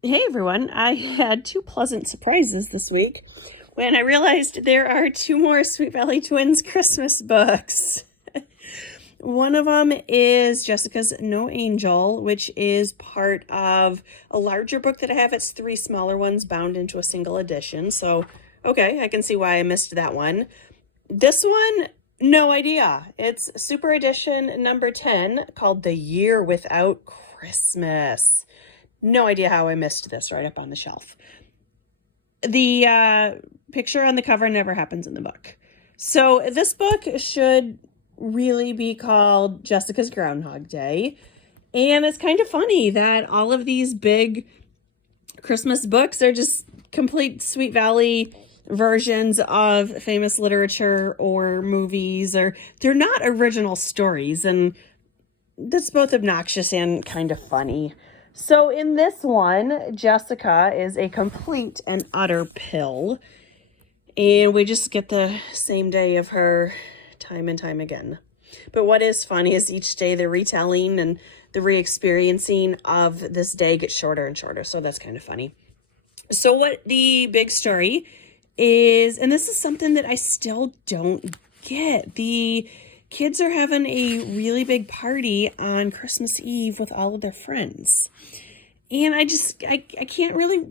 Hey everyone, I had two pleasant surprises this week when I realized there are two more Sweet Valley Twins Christmas books. One of them is Jessica's No Angel, which is part of a larger book that I have. It's three smaller ones bound into a single edition. So, okay, I can see why I missed that one. This one, no idea. It's Super Edition number 10 called The Year Without Christmas. No idea how I missed this right up on the shelf. The picture on the cover never happens in the book. So this book should really be called Jessica's Groundhog Day. And it's kind of funny that all of these big Christmas books are just complete Sweet Valley versions of famous literature or movies, or they're not original stories. And that's both obnoxious and kind of funny. So in this one, Jessica is a complete and utter pill. And we just get the same day of her time and time again. But what is funny is each day the retelling and the re-experiencing of this day gets shorter and shorter. So that's kind of funny. So what the big story is, and this is something that I still don't get. The kids are having a really big party on Christmas Eve with all of their friends. And I can't really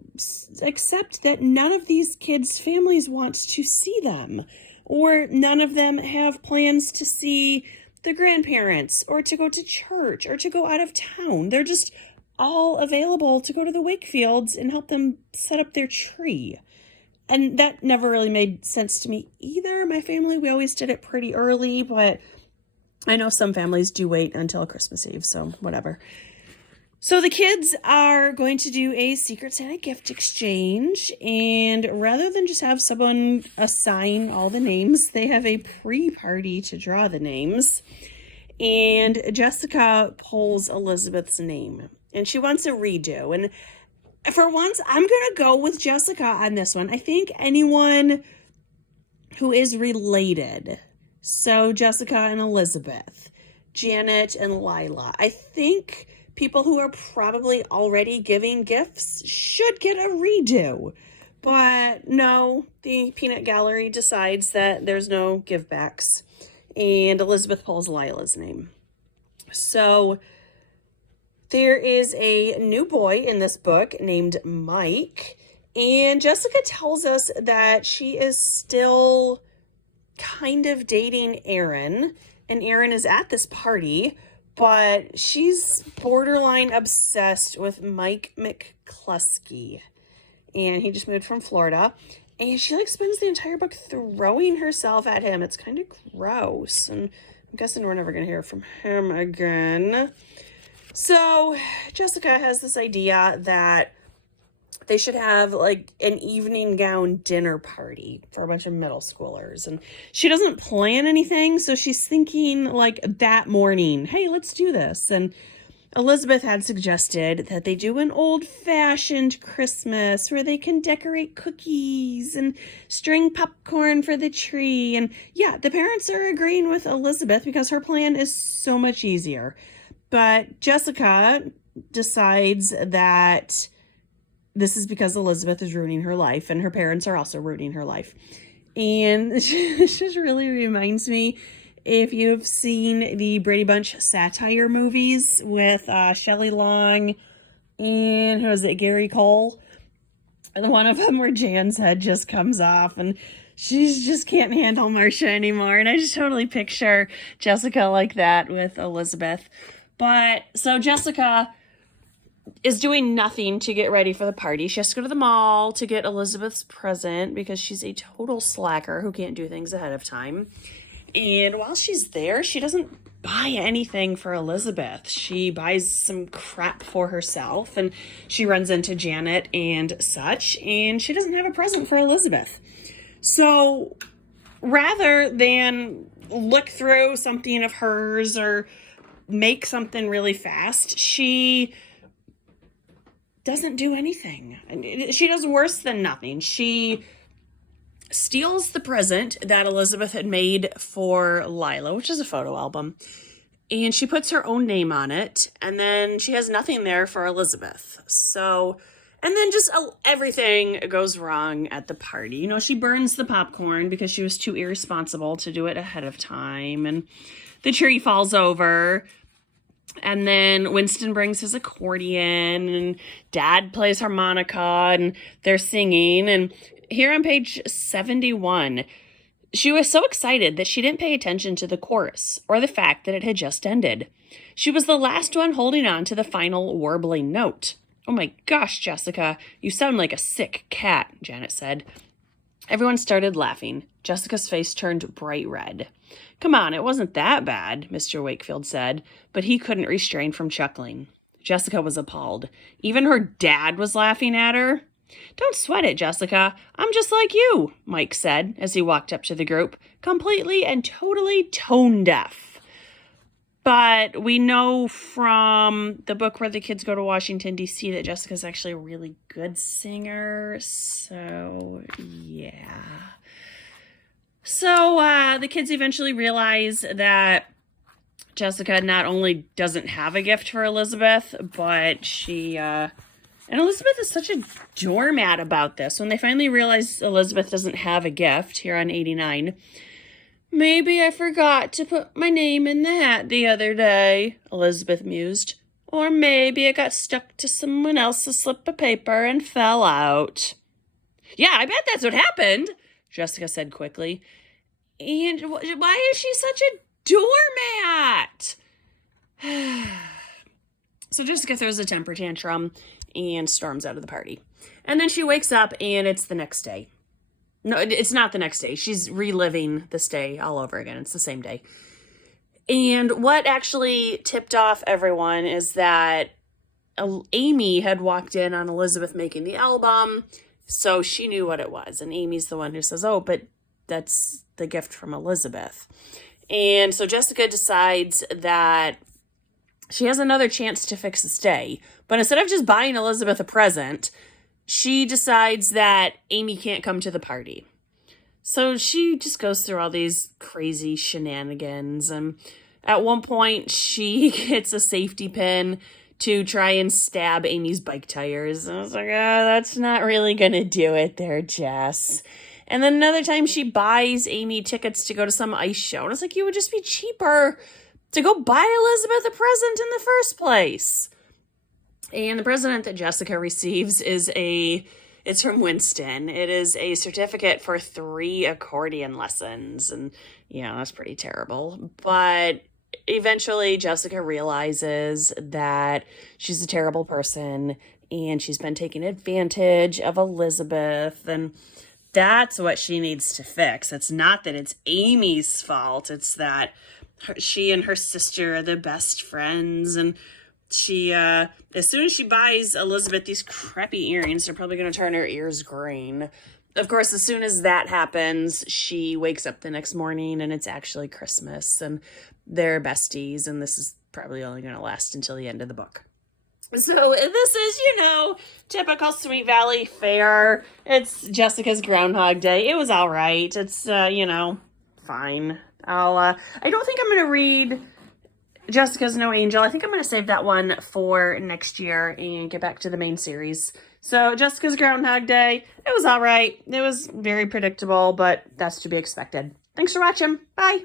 accept that none of these kids' families wants to see them, or none of them have plans to see the grandparents, or to go to church, or to go out of town. They're just all available to go to the Wakefields and help them set up their tree. And that never really made sense to me either. My family, we always did it pretty early, but I know some families do wait until Christmas Eve, so whatever. So the kids are going to do a Secret Santa gift exchange, and rather than just have someone assign all the names, they have a pre-party to draw the names. And Jessica pulls Elizabeth's name, and she wants a redo. And for once, I'm going to go with Jessica on this one. I think anyone who is related, so Jessica and Elizabeth, Janet and Lila, I think people who are probably already giving gifts should get a redo. But no, the peanut gallery decides that there's no givebacks, and Elizabeth pulls Lila's name. So there is a new boy in this book named Mike, and Jessica tells us that she is still kind of dating Aaron, and Aaron is at this party, but she's borderline obsessed with Mike McCluskey, and he just moved from Florida, and she spends the entire book throwing herself at him. It's kind of gross, and I'm guessing we're never going to hear from him again. So Jessica has this idea that they should have an evening gown dinner party for a bunch of middle schoolers. And she doesn't plan anything, so she's thinking that morning, hey, let's do this. And Elizabeth had suggested that they do an old-fashioned Christmas where they can decorate cookies and string popcorn for the tree. And yeah, the parents are agreeing with Elizabeth because her plan is so much easier. But Jessica decides that this is because Elizabeth is ruining her life, and her parents are also ruining her life. And this just really reminds me, if you've seen the Brady Bunch satire movies with Shelley Long and who is it, Gary Cole, and one of them where Jan's head just comes off and she just can't handle Marcia anymore. And I just totally picture Jessica like that with Elizabeth. But so Jessica is doing nothing to get ready for the party. She has to go to the mall to get Elizabeth's present because she's a total slacker who can't do things ahead of time. And while she's there, she doesn't buy anything for Elizabeth. She buys some crap for herself, and she runs into Janet and such, and she doesn't have a present for Elizabeth. So rather than look through something of hers or make something really fast, she doesn't do anything. She does worse than nothing. She steals the present that Elizabeth had made for Lila, which is a photo album, and she puts her own name on it, and then she has nothing there for Elizabeth. So And then just everything goes wrong at the party. You know, she burns the popcorn because she was too irresponsible to do it ahead of time. And the tree falls over. And then Winston brings his accordion and Dad plays harmonica and they're singing. And here on page 71, she was so excited that she didn't pay attention to the chorus or the fact that it had just ended. She was the last one holding on to the final warbling note. "Oh my gosh, Jessica, you sound like a sick cat," Janet said. Everyone started laughing. Jessica's face turned bright red. "Come on, it wasn't that bad," Mr. Wakefield said, but he couldn't restrain from chuckling. Jessica was appalled. Even her dad was laughing at her. "Don't sweat it, Jessica. I'm just like you," Mike said as he walked up to the group, completely and totally tone deaf. But we know from the book where the kids go to Washington, D.C. that Jessica's actually a really good singer. So, yeah. So, the kids eventually realize that Jessica not only doesn't have a gift for Elizabeth, but and Elizabeth is such a doormat about this. When they finally realize Elizabeth doesn't have a gift here on 89, "Maybe I forgot to put my name in the hat the other day," Elizabeth mused. "Or maybe it got stuck to someone else's slip of paper and fell out." "Yeah, I bet that's what happened," Jessica said quickly. "And why is she such a doormat?" So Jessica throws a temper tantrum and storms out of the party. And then she wakes up and it's the next day. No, it's not the next day. She's reliving this day all over again. It's the same day. And what actually tipped off everyone is that Amy had walked in on Elizabeth making the album, so she knew what it was. And Amy's the one who says, "Oh, but that's the gift from Elizabeth." And so Jessica decides that she has another chance to fix this day. But instead of just buying Elizabeth a present, she decides that Amy can't come to the party. So she just goes through all these crazy shenanigans. And at one point, she gets a safety pin to try and stab Amy's bike tires. And I was like, that's not really going to do it there, Jess. And then another time, she buys Amy tickets to go to some ice show. And it's like, you would just be cheaper to go buy Elizabeth a present in the first place. And the present that Jessica receives it's from Winston. It is a certificate for 3 accordion lessons. And, that's pretty terrible. But eventually Jessica realizes that she's a terrible person and she's been taking advantage of Elizabeth. And that's what she needs to fix. It's not that it's Amy's fault. It's that she and her sister are the best friends, and she, as soon as she buys Elizabeth these crappy earrings, they're probably going to turn her ears green. Of course, as soon as that happens, she wakes up the next morning and it's actually Christmas and they're besties, and this is probably only going to last until the end of the book. So this is, typical Sweet Valley fare. It's Jessica's Groundhog Day. It was all right. It's, fine. I don't think I'm going to read Jessica's No Angel. I think I'm going to save that one for next year and get back to the main series. So Jessica's Groundhog Day, it was all right. It was very predictable, but that's to be expected. Thanks for watching. Bye.